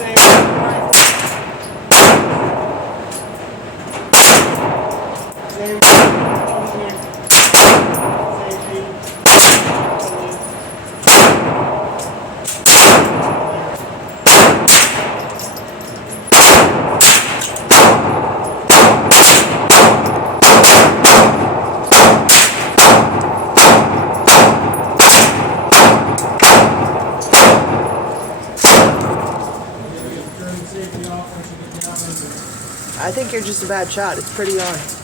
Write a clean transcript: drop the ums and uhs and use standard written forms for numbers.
same rifle. Same here. Same feed. I think you're just a bad shot. It's pretty on.